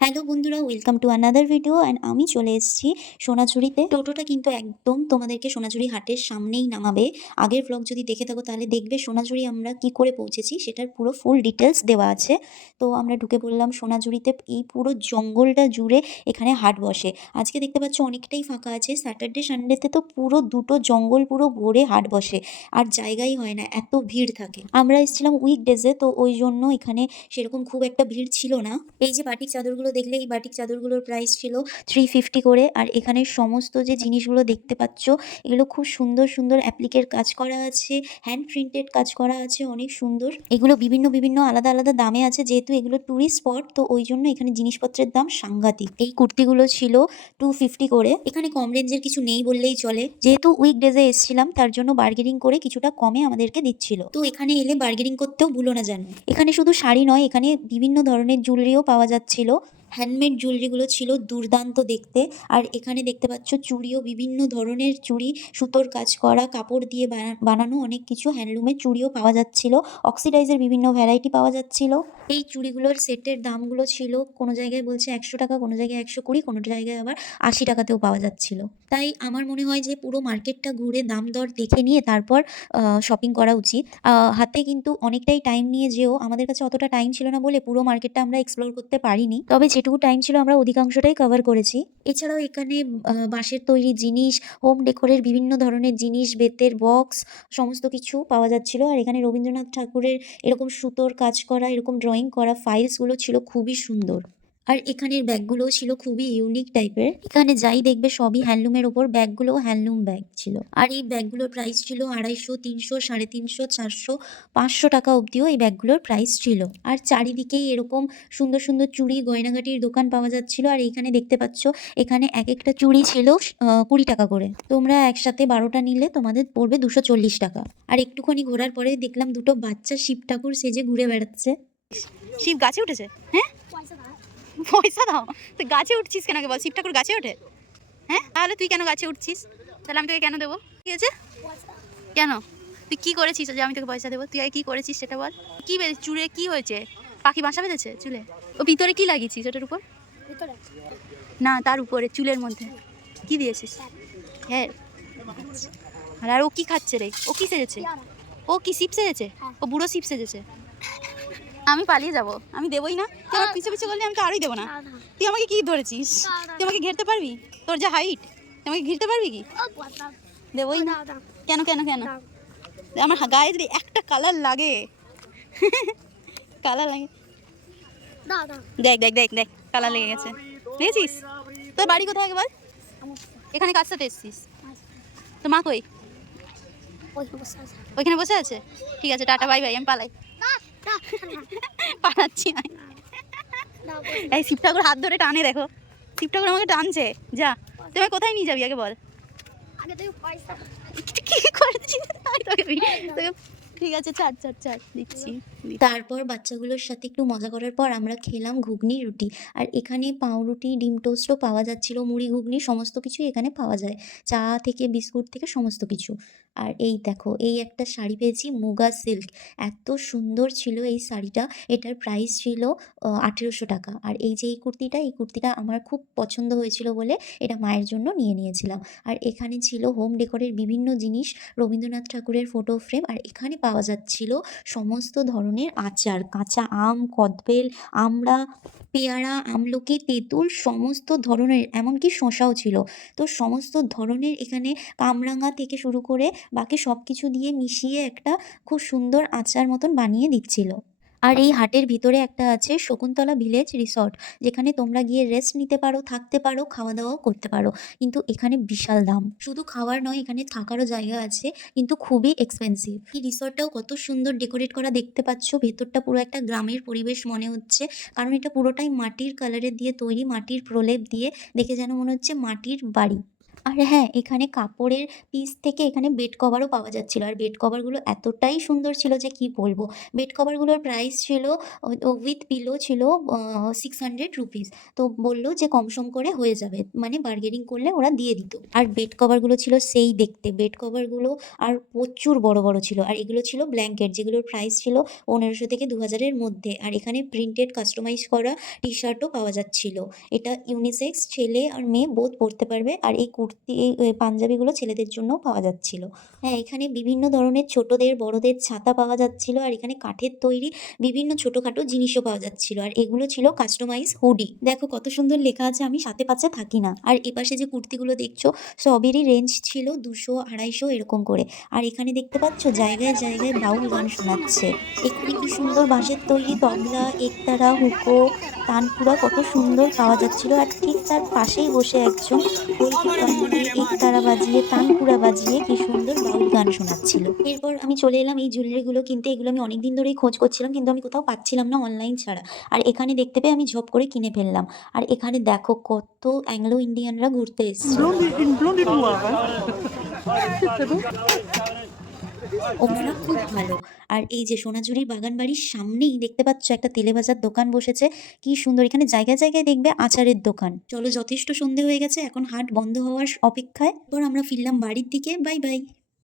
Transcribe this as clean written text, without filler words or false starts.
Hello বন্ধুরা, welcome to another video and আমি চলে এসেছি সোনাঝুরিতে। টোটোটা কিন্তু একদম তোমাদেরকে সোনাঝুরি হাটের সামনেই নামাবে। আগের ব্লগ যদি দেখে থাকো তাহলে দেখবে সোনাঝুরি আমরা কি করে পৌঁছেছি সেটার পুরো ফুল ডিটেলস দেওয়া আছে। তো আমরা ঢুকে পড়লাম সোনাঝুরিতে। এই পুরো জঙ্গলটা জুড়ে এখানে হাট বসে। আজকে দেখতে পাচ্ছ অনেকটাই ফাঁকা আছে। স্যাটারডে সানডেতে তো পুরো দুটো জঙ্গল পুরো ভরে হাট বসে, আর জায়গাই হয় না, এত ভিড় থাকে। আমরা এসেছিলাম উইকডেজে, তো ওই জন্য এখানে সেরকম খুব একটা ভিড় ছিল না। এই যে বাটিক চাদরগুলো দেখলে, এই বাটিক চাদরগুলোর প্রাইস ছিল 350 করে। আর এখানে সমস্ত যে জিনিসগুলো দেখতে পাচ্ছ এগুলো খুব সুন্দর সুন্দর অ্যাপ্লিকের কাজ করা আছে, হ্যান্ড প্রিন্টেড কাজ করা আছে, অনেক সুন্দর। এগুলো বিভিন্ন বিভিন্ন আলাদা আলাদা দামে আছে, যেহেতু এগুলো টুরিস্ট স্পট তো ওই জন্য এখানে জিনিসপত্রের দাম সাংঘাতিক। এই কুর্তিগুলো ছিল 250 করে। এখানে কম রেঞ্জের কিছু নেই বললেই চলে, যেহেতু উইকডেজে এসেছিলাম তার জন্য বার্গেনিং করে কিছুটা কমে আমাদেরকে দিচ্ছিল। তো এখানে এলে বার্গেনিং করতেও ভুলো না যেন। এখানে শুধু শাড়ি নয়, এখানে বিভিন্ন ধরনের জুয়েলারিও পাওয়া যাচ্ছিল। হ্যান্ডমেড জুয়েলারিগুলো ছিল দুর্দান্ত দেখতে। আর এখানে দেখতে পাচ্ছ চুড়িও, বিভিন্ন ধরনের চুড়ি, সুতোর কাজ করা, কাপড় দিয়ে বানানো অনেক কিছু হ্যান্ডলুমের চুড়িও পাওয়া যাচ্ছিল। অক্সিডাইজের বিভিন্ন ভ্যারাইটি পাওয়া যাচ্ছিল। এই চুড়িগুলোর সেটের দামগুলো ছিল, কোনো জায়গায় বলছে 100 টাকা, কোনো জায়গায় 120, কোনো জায়গায় আবার 80 টাকাতেও পাওয়া যাচ্ছিল। তাই আমার মনে হয় যে পুরো মার্কেটটা ঘুরে দাম দর দেখে নিয়ে তারপর শপিং করা উচিত। হাতে কিন্তু অনেকটাই টাইম নিয়ে যেও, আমাদের কাছে অতটা টাইম ছিল না বলে পুরো মার্কেটটা আমরা এক্সপ্লোর করতে পারিনি, তবে যেটুকু টাইম ছিল আমরা অধিকাংশটাই কভার করেছি। এছাড়াও এখানে বাঁশের তৈরি জিনিস, হোম ডেকোরের বিভিন্ন ধরনের জিনিস, বেতের বক্স, সমস্ত কিছু পাওয়া যাচ্ছিল। আর এখানে রবীন্দ্রনাথ ঠাকুরের এরকম সুতোর কাজ করা, এরকম ড্রয়িং করা ফাইলসগুলো ছিল খুবই সুন্দর। আর এখানের ব্যাগগুলোও ছিল খুবই ইউনিক টাইপের। এখানে যাই দেখবে সবই হ্যান্ডলুমের ওপর, ব্যাগগুলোও হ্যান্ডলুম ব্যাগ ছিল। আর এই ব্যাগগুলোর প্রাইস ছিল 250, 300, 350, 400, 500 টাকা অবধিও এই ব্যাগগুলোর প্রাইস ছিল। আর চারিদিকেই এরকম সুন্দর সুন্দর চুড়ি গয়নাগাটির দোকান পাওয়া যাচ্ছিল। আর এইখানে দেখতে পাচ্ছ এখানে এক একটা চুড়ি ছিল 20 টাকা করে। তোমরা একসাথে 12টা নিলে তোমাদের পড়বে 240 টাকা। আর একটুখানি ঘোরার পরে দেখলাম দুটো বাচ্চা শিব ঠাকুর সেজে ঘুরে বেড়াচ্ছে। শিব গাছে উঠেছে? হ্যাঁ, পয়সা দাও। তুই গাছে উঠছিস কেন? বল, শিব ঠাকুর গাছে ওঠে? হ্যাঁ, তাহলে তুই কেন গাছে উঠছিস? তাহলে আমি তোকে কেন দেবো? কি হয়েছে? কেন? তুই কি করেছিস যে আমি তোকে পয়সা দেবো? তুই কি করেছিস সেটা বল। কি চুলে কি হয়েছে? পাখি বাসা বেঁধেছে চুলে? ও ভিতরে কি লাগিয়েছিস ওটার উপর? না, তার উপরে চুলের মধ্যে কি দিয়েছিস? হ্যাঁ। আর ও কি খাচ্ছে রে? ও কি সেজেছে? ও কি শিব সেজেছে? ও বুড়ো শিব সেজেছে। আমি পালিয়ে যাব, আমি দেবই না। তুই আমার পিছু পিছু করলে আমি তো আরই দেবো না। তুই আমাকে কি ধরেছিস? তুই আমাকে ঘেরতে পারবি? তোর যা হাইট, তুই আমাকে ঘিরতে পারবি কি? দেবই না। কেন কেন কেন? আমার গায়ে যদি একটা কালার লাগে, কালার লাগে, দেখ দেখ দেখ দেখ, কালার লেগে গেছে, দেখেছিস? তোর বাড়ি কোথায় একবার? এখানে কাজ সাথে এসছিস? তো মা কই? ওইখানে বসে আছে। ঠিক আছে, টাটা বাই বাই, আমি পালাই। পালাচ্ছি না। এই শিব ঠাকুর হাত ধরে টানে, দেখো শিব ঠাকুর আমাকে টানছে। যা, তুমি কোথায় নিয়ে যাবি আগে বল। কি করছিস? ঠিক আছে, ছাড় ছাড় ছাড়, দিচ্ছি। তারপর বাচ্চাগুলোর সাথে একটু মজা করার পর আমরা খেলাম ঘুগনি রুটি। আর এখানে পাউরুটি, ডিম টোস্টও পাওয়া যাচ্ছিল, মুড়ি ঘুগনি সমস্ত কিছুই এখানে পাওয়া যায়, চা থেকে বিস্কুট থেকে সমস্ত কিছু। আর এই দেখো, এই একটা শাড়ি পেয়েছি মুগা সিল্ক, এত সুন্দর ছিল এই শাড়িটা। এটার প্রাইস ছিল 1800 টাকা। আর এই যে এই কুর্তিটা আমার খুব পছন্দ হয়েছিল বলে এটা মায়ের জন্য নিয়ে নিয়েছিলাম। আর এখানে ছিল হোম ডেকোরের বিভিন্ন জিনিস, রবীন্দ্রনাথ ঠাকুরের ফটো ফ্রেম। আর এখানে পাওয়া যাচ্ছিল সমস্ত ধরনের আচার, কাঁচা আম, কদবেল, আমড়া, পেয়ারা, আমলকি, তেঁতুল, সমস্ত ধরনের, এমনকি শসাও ছিল। তো সমস্ত ধরনের এখানে কামরাঙা থেকে শুরু করে বাকি সব কিছু দিয়ে মিশিয়ে একটা খুব সুন্দর আচার মতন বানিয়ে দিচ্ছিল। আর এই হাটের ভিতরে একটা আছে শকুন্তলা ভিলেজ রিসর্ট, যেখানে তোমরা গিয়ে রেস্ট নিতে পারো, থাকতে পারো, খাওয়া দাওয়াও করতে পারো। কিন্তু এখানে বিশাল দাম, শুধু খাওয়ার নয়, এখানে থাকারও জায়গা আছে, কিন্তু খুবই এক্সপেন্সিভ। এই রিসর্টটাও কত সুন্দর ডেকোরেট করা দেখতে পাচ্ছ, ভেতরটা পুরো একটা গ্রামের পরিবেশ মনে হচ্ছে, কারণ এটা পুরোটাই মাটির কালারের দিয়ে তৈরি, মাটির প্রলেপ দিয়ে, দেখে যেন মনে হচ্ছে মাটির বাড়ি। আর হ্যাঁ, এখানে কাপড়ের পিস থেকে এখানে বেড কভারও পাওয়া যাচ্ছিল। আর বেড কভারগুলো এতটাই সুন্দর ছিল যে কি বলব। বেড কভারগুলোর প্রাইস ছিল উইথ পিলো ছিল ₹600 তো বলল যে কম-সম করে হয়ে যাবে। মানে বার্গেনিং করলে ওরা দিয়ে দিত। আর বেড কভারগুলো ছিল সেই দেখতে। বেড কভারগুলো আর প্রচুর বড়, বড় ছিল। আর এগুলো ছিল ব্ল্যাঙ্কেট যেগুলোর প্রাইস ছিল ১৫০০ থেকে ২০০০ এর মধ্যে। আর এখানে প্রিন্টেড কাস্টমাইজ করা টি-শার্টও পাওয়া যাচ্ছিল। এটা ইউনিসেক্স ছেলে আর মেয়ে বোথ পড়তে পারবে। আর এই কুর্তি এই পাঞ্জাবিগুলো ছেলেদের জন্যও পাওয়া যাচ্ছিল। হ্যাঁ, এখানে বিভিন্ন ধরনের ছোটদের, বড়দের ছাতা পাওয়া যাচ্ছিল। আর এখানে কাঠের তৈরি বিভিন্ন ছোটখাটো জিনিসও পাওয়া যাচ্ছিল। আর এগুলো ছিল কাস্টমাইজ হুডি। দেখো কত সুন্দর লেখা আছে, আমি সাথে পাচ্ছে থাকি না। আর এপাশে যে কুর্তিগুলো দেখছো সবেরই রেঞ্জ ছিল ২০০, ২৫০ এরকম করে। আর এখানে দেখতে পাচ্ছ জায়গায়, জায়গায় বাউল গান শোনাচ্ছে। এখানে কি সুন্দর বাঁশের তৈরি তবলা, একতারা, হুকো, তানপুরা কত সুন্দর পাওয়া যাচ্ছিল। আর ঠিক তার পাশেই বসে একজন গোলকিপার মানে একতারা বাজিয়ে, তানপুরা বাজিয়ে কি সুন্দর বাউল গান শোনাচ্ছিল। এরপর আমি চলে এলাম এই জুয়েলারিগুলো কিনতে। এগুলো আমি অনেকদিন ধরেই খোঁজ করছিলাম কিন্তু আমি কোথাও পাচ্ছিলাম না অনলাইন ছাড়া। আর এখানে দেখতে পেয়ে আমি ঝপ করে কিনে ফেললাম। আর এখানে দেখো কত অ্যাংলো ইন্ডিয়ানরা ঘুরতে এসছে। Blondie noire, hein. ওনারা খুব ভালো। আর এই যে সোনাঝুরির বাগানবাড়ির সামনেই দেখতে পাচ্ছ একটা তেলেভাজার দোকান বসেছে। কি সুন্দর! এখানে জায়গায়, জায়গায় দেখবে আচারের দোকান। চলো যথেষ্ট সন্ধে হয়ে গেছে। এখন হাট বন্ধ হওয়ার অপেক্ষায়। এরপর আমরা ফিরলাম বাড়ির দিকে। Bye, by.